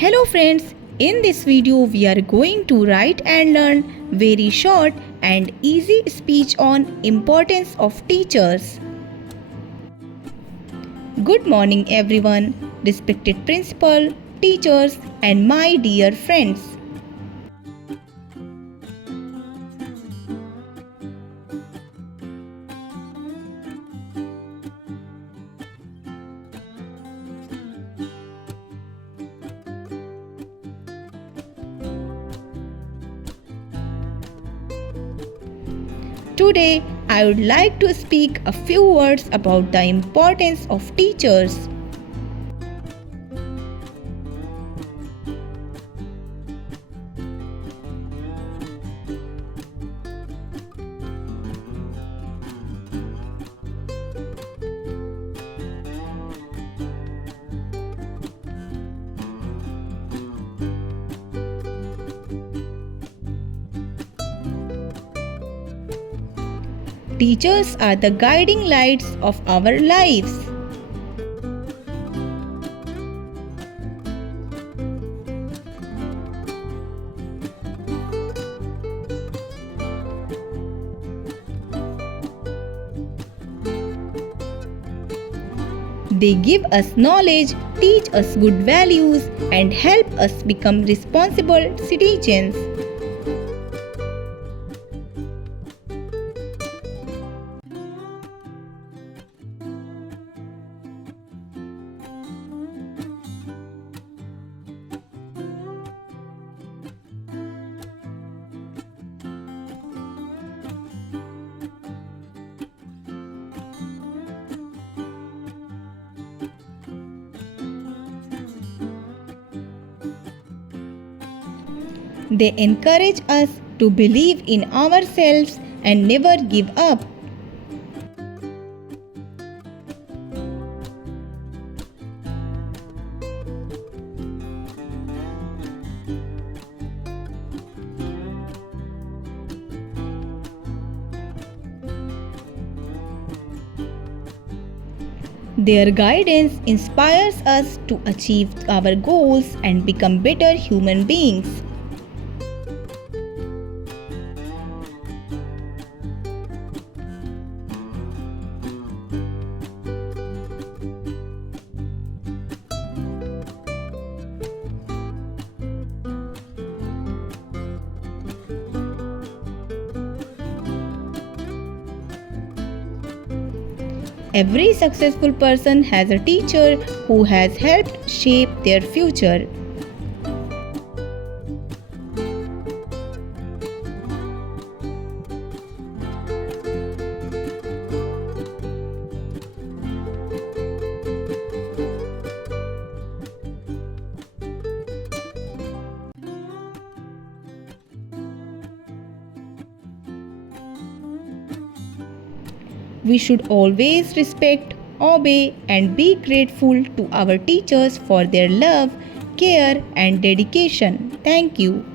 Hello friends, in this video we are going to write and learn very short and easy speech on importance of teachers. Good morning everyone, respected principal, teachers and my dear friends. Today, I would like to speak a few words about the importance of teachers. Teachers are the guiding lights of our lives. They give us knowledge, teach us good values, and help us become responsible citizens. They encourage us to believe in ourselves and never give up. Their guidance inspires us to achieve our goals and become better human beings. Every successful person has a teacher who has helped shape their future. We should always respect, obey, and be grateful to our teachers for their love, care, and dedication. Thank you.